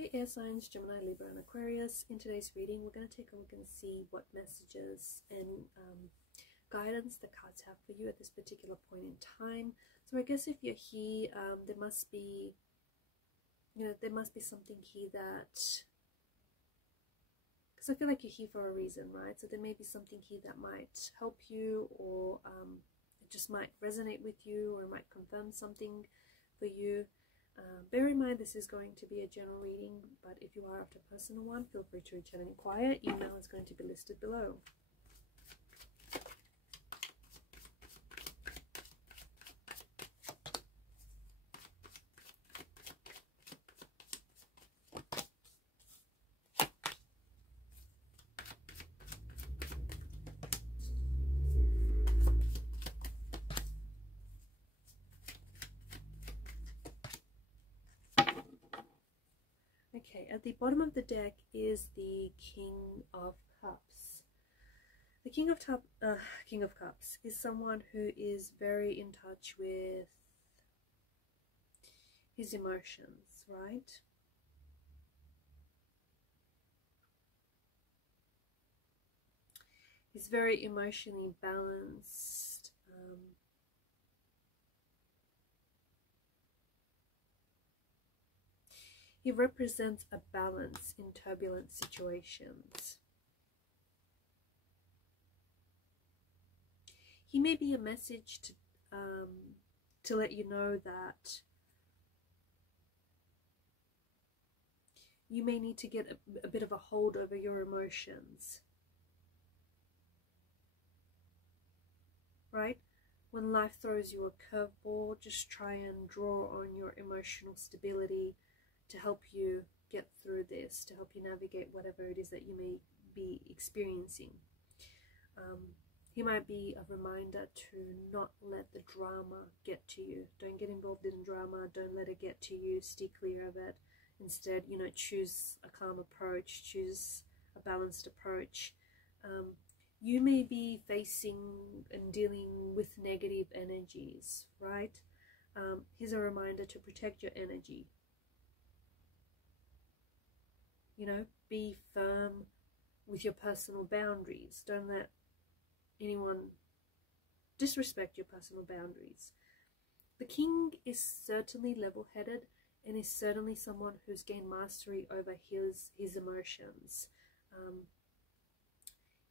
Hey air signs, Gemini, Libra and Aquarius. In today's reading we're going to take a look and see what messages and guidance the cards have for you at this particular point in time. So I guess if you're here, there must be something here that, because I feel like you're here for a reason, right? So there may be something here that might help you, or it just might resonate with you, or it might confirm something for you. Bear in mind this is going to be a general reading, but if you are after a personal one, feel free to reach out and inquire. Email is going to be listed below. Okay, at the bottom of the deck is the King of Cups. The King of Cups is someone who is very in touch with his emotions, right? He's very emotionally balanced. He represents a balance in turbulent situations. He may be a message to let you know that you may need to get a bit of a hold over your emotions. Right? When life throws you a curveball, just try and draw on your emotional stability to help you get through this, to help you navigate whatever it is that you may be experiencing. He might be a reminder to not let the drama get to you. Don't get involved in drama. Don't let it get to you. Stay clear of it. Instead, choose a calm approach. Choose a balanced approach. You may be facing and dealing with negative energies, right? Here's a reminder to protect your energy. Be firm with your personal boundaries. Don't let anyone disrespect your personal boundaries. The King is certainly level-headed and is certainly someone who's gained mastery over his emotions.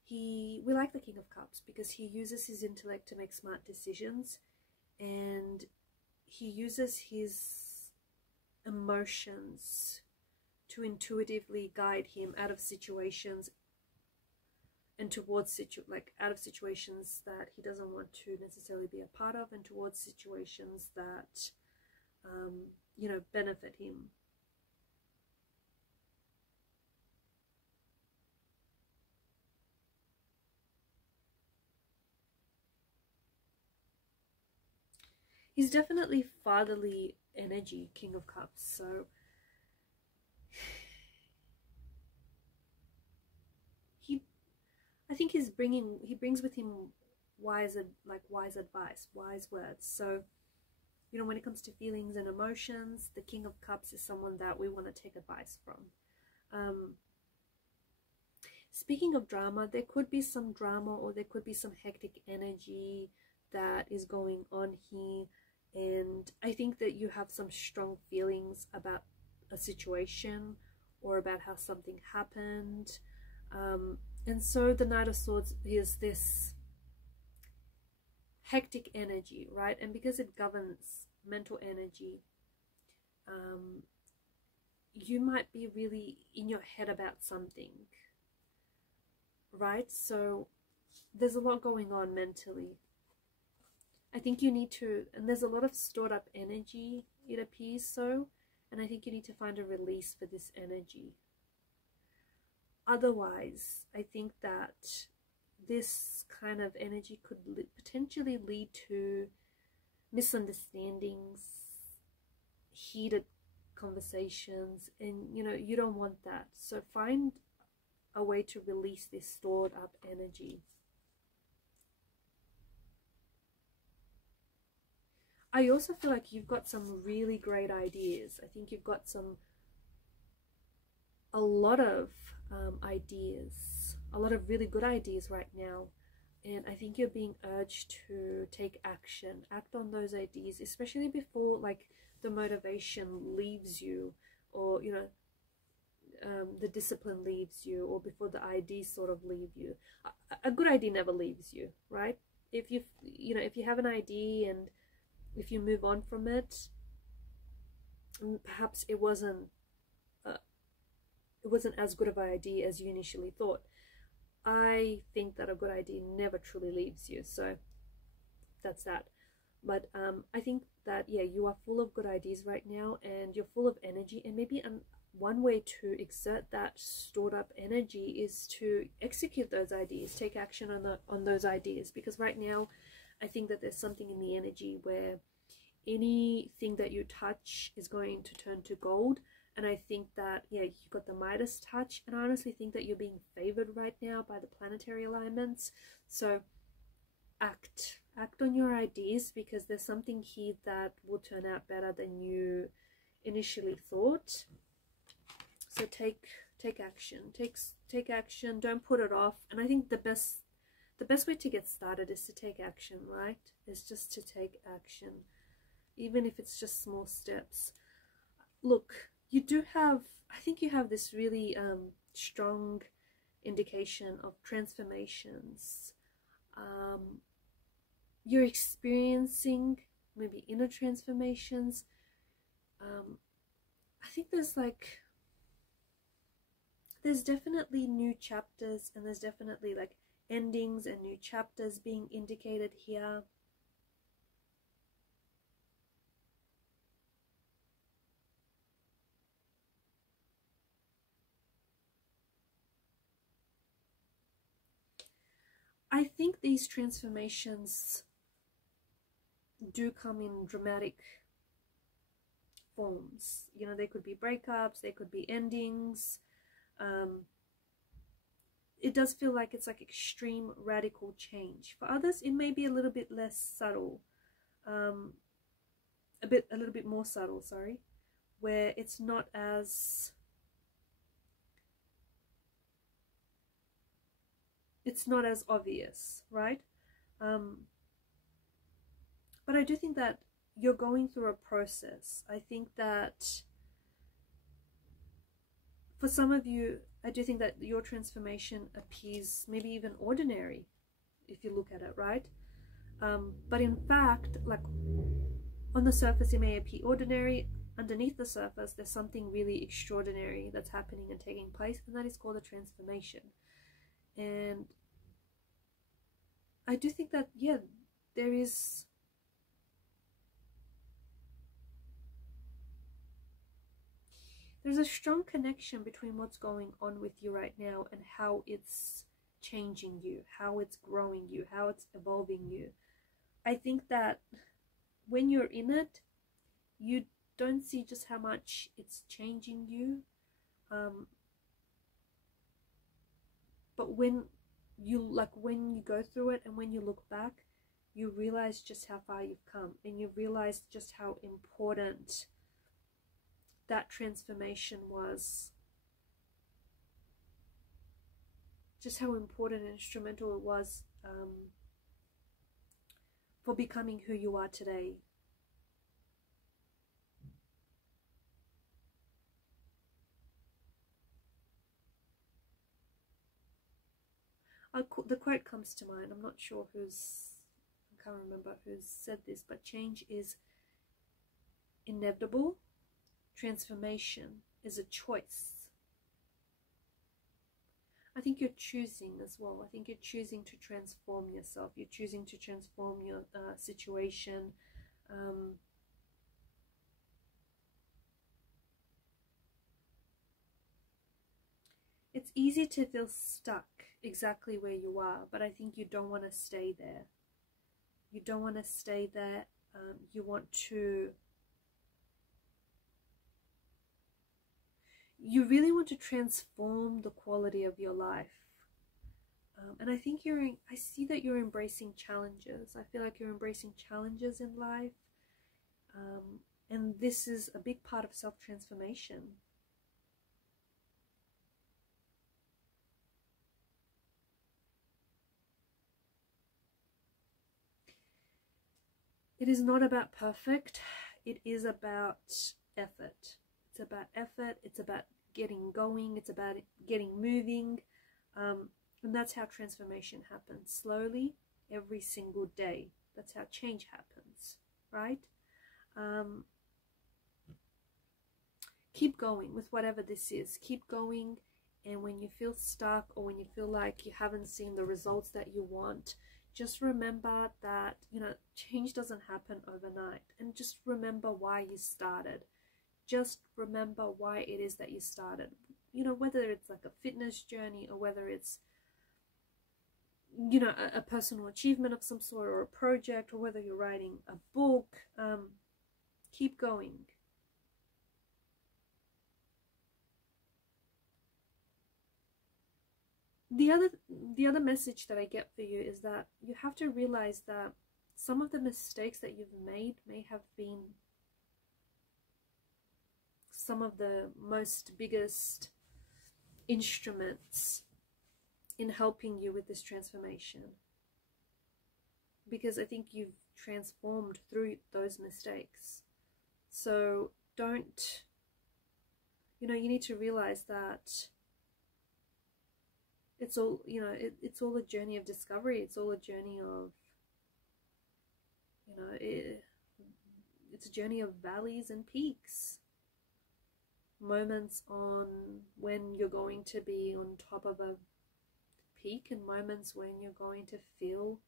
We like the King of Cups because he uses his intellect to make smart decisions, and he uses his emotions to intuitively guide him out of situations and towards out of situations that he doesn't want to necessarily be a part of, and towards situations that benefit him. He's definitely fatherly energy, King of Cups, so I think he brings with him wise advice, wise words. So, when it comes to feelings and emotions, the King of Cups is someone that we want to take advice from. Speaking of drama, there could be some drama, or there could be some hectic energy that is going on here. And I think that you have some strong feelings about a situation or about how something happened. And so the Knight of Swords is this hectic energy, right? And because it governs mental energy, you might be really in your head about something, right? So there's a lot going on mentally. I think you need to, and there's a lot of stored up energy, it appears so, and I think you need to find a release for this energy. Otherwise, I think that this kind of energy could potentially lead to misunderstandings, heated conversations, and you don't want that. So find a way to release this stored up energy. I also feel like you've got some really great ideas. I think you've got some a lot of ideas, a lot of really good ideas right now. And I think you're being urged to take action, act on those ideas, especially before like the motivation leaves you, or you know, the discipline leaves you, or before the ideas sort of leave you. A good idea never leaves you, right? If if you have an idea and if you move on from it, perhaps it wasn't as good of an idea as you initially thought. I think that a good idea never truly leaves you, so that's that. But I think that, yeah, you are full of good ideas right now, and you're full of energy, and maybe one way to exert that stored up energy is to execute those ideas, take action on those ideas, because right now I think that there's something in the energy where anything that you touch is going to turn to gold. And I think that, yeah, you got the Midas touch, and I honestly think that you're being favored right now by the planetary alignments. So act on your ideas, because there's something here that will turn out better than you initially thought. So take action, take action, don't put it off. And I think the best way to get started is to take action, right? Is just to take action, even if it's just small steps. Look, you do have, I think you have this really strong indication of transformations. You're experiencing maybe inner transformations. I think there's definitely new chapters, and there's definitely like endings and new chapters being indicated here. I think these transformations do come in dramatic forms. You know, they could be breakups, they could be endings. It does feel like it's like extreme radical change. For others, it may be a little bit less subtle, a little bit more subtle, sorry, where it's not as obvious, right? But I do think that you're going through a process. I think that for some of you, I do think that your transformation appears maybe even ordinary if you look at it, right? But in fact, like on the surface it may appear ordinary. Underneath the surface there's something really extraordinary that's happening and taking place, and that is called a transformation. And I do think that, yeah, there's a strong connection between what's going on with you right now and how it's changing you, how it's growing you, how it's evolving you. I think that when you're in it, you don't see just how much it's changing you. But when you go through it and when you look back, you realize just how far you've come, and you realize just how important that transformation was, just how important and instrumental it was for becoming who you are today. The quote comes to mind. I'm not sure I can't remember who's said this, but change is inevitable. Transformation is a choice. I think you're choosing as well. I think you're choosing to transform yourself. You're choosing to transform your situation. It's easy to feel stuck exactly where you are, but I think you don't want to stay there. You don't want to stay there. You want to... You really want to transform the quality of your life. And I think I see that you're embracing challenges. I feel like you're embracing challenges in life. And this is a big part of self-transformation. It is not about perfect. It is about effort. It's about effort. It's about getting going. It's about getting moving. And that's how transformation happens. Slowly, every single day. That's how change happens, right? Keep going with whatever this is. Keep going. And when you feel stuck, or when you feel like you haven't seen the results that you want, just remember that, you know, change doesn't happen overnight. And just remember why you started. Just remember why it is that you started. You know, whether it's like a fitness journey, or whether it's, you know, a personal achievement of some sort, or a project, or whether you're writing a book, keep going. The other message that I get for you is that you have to realize that some of the mistakes that you've made may have been some of the biggest instruments in helping you with this transformation, because I think you've transformed through those mistakes. So don't, you know, you need to realize that it's all, you know, it's all a journey of discovery. It's all a journey of, you know, it's a journey of valleys and peaks. Moments on when you're going to be on top of a peak, and moments when you're going to feel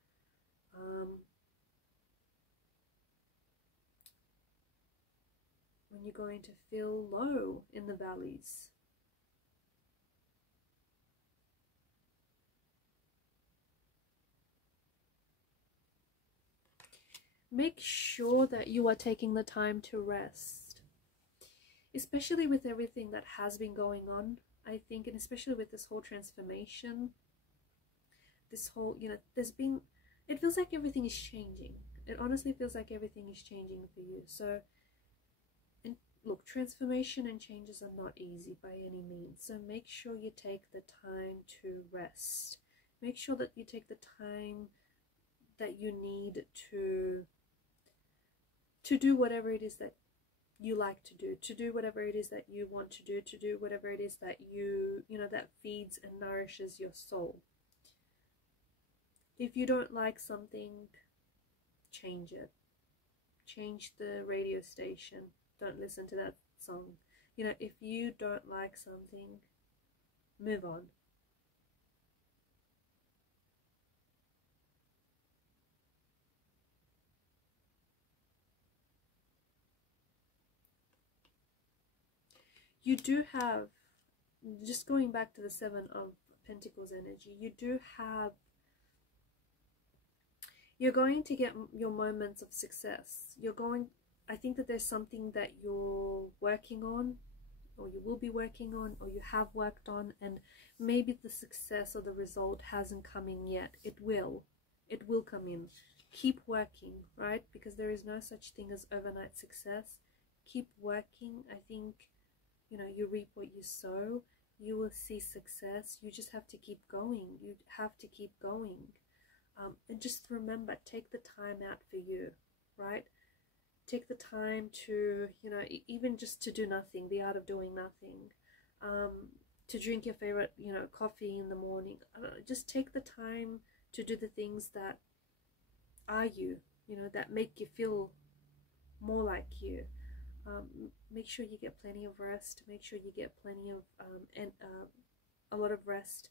low in the valleys. Make sure that you are taking the time to rest, especially with everything that has been going on, I think, and especially with this whole transformation, this whole, you know, it feels like everything is changing. It honestly feels like everything is changing for you. So, and look, transformation and changes are not easy by any means. So make sure you take the time to rest. Make sure that you take the time that you need to do whatever it is that you like to do whatever it is that you want to do whatever it is that you know, that feeds and nourishes your soul. If you don't like something, change it. Change the radio station. Don't listen to that song. You know, if you don't like something, move on. You do have, just going back to the Seven of Pentacles energy, you're going to get your moments of success. I think that there's something that you're working on, or you will be working on, or you have worked on, and maybe the success or the result hasn't come in yet. It will come in. Keep working, right? Because there is no such thing as overnight success. Keep working. I think, you know, you reap what you sow. You will see success. You just have to keep going. You have to keep going. And just remember, take the time out for you, right? Take the time to, you know, even just to do nothing, the art of doing nothing. To drink your favorite, you know, coffee in the morning. Just take the time to do the things that are you, you know, that make you feel more like you. Make sure you get plenty of rest. Make sure you get plenty of a lot of rest,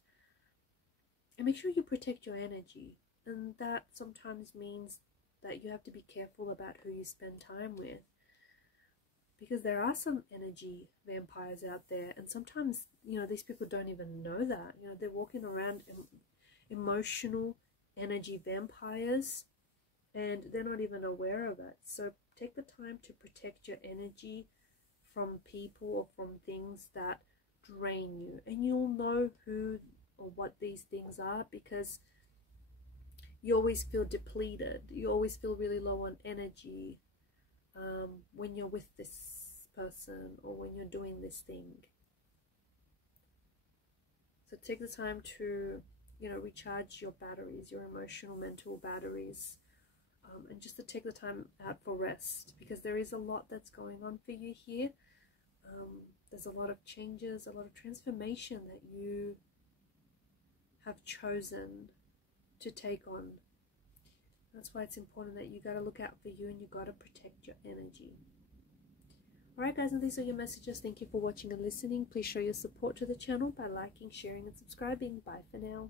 and make sure you protect your energy. And that sometimes means that you have to be careful about who you spend time with, because there are some energy vampires out there, and sometimes, you know, these people don't even know that. You know, they're walking around emotional energy vampires, and they're not even aware of it. So take the time to protect your energy from people or from things that drain you, and you'll know who or what these things are, because you always feel depleted. You always feel really low on energy when you're with this person or when you're doing this thing. So take the time to, you know, recharge your batteries, your emotional, mental batteries. and just to take the time out for rest, because there is a lot that's going on for you here. There's a lot of changes, a lot of transformation that you have chosen to take on. That's why it's important that you got to look out for you and you got to protect your energy. Alright guys, and these are your messages. Thank you for watching and listening. Please show your support to the channel by liking, sharing and subscribing. Bye for now.